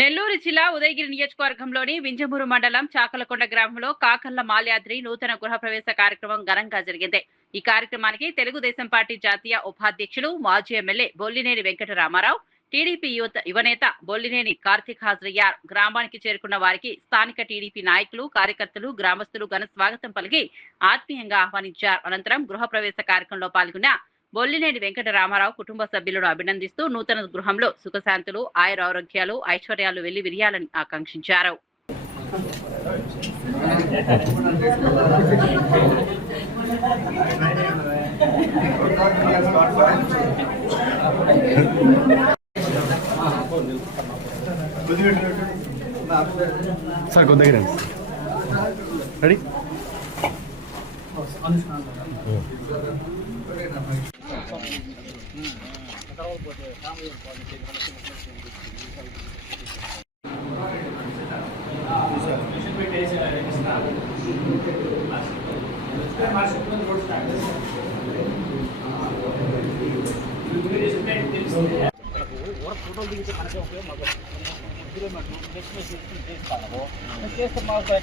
నెల్లూరు జిల్లా ఉదయగిరి నియోజకవర్గంలోని వింజమూరు మండలం చాకలకొండ గ్రామంలో కాకర్ల మాల్యాద్రి నూతన గృహప్రవేశ కార్యక్రమం ఘనంగా జరిగింది. ఈ కార్యక్రమానికి తెలుగుదేశం పార్టీ జాతీయ ఉపాధ్యక్షులు మాజీ ఎమ్మెల్యే బొల్లినేని వెంకటరామారావు, టీడీపీ యువనేత బొల్లినేని కార్తీక్ హాజరయ్యారు. గ్రామానికి చేరుకున్న వారికి స్థానిక టీడీపీ నాయకులు, కార్యకర్తలు, గ్రామస్తులు ఘన స్వాగతం పలికి ఆత్మీయంగా ఆహ్వానించారు. అనంతరం గృహప్రవేశ కార్యక్రమంలో పాల్గొన్న బొల్లినేని వెంకటరామారావు కుటుంబ సభ్యులను అభినందిస్తూ నూతన గృహంలో సుఖశాంతులు, ఆయురారోగ్యాలు, ఐశ్వర్యాలు వెళ్లి విరియాలని ఆకాంక్షించారు. సార్ కొద్దిగా రెడీ చేస్తే మాకు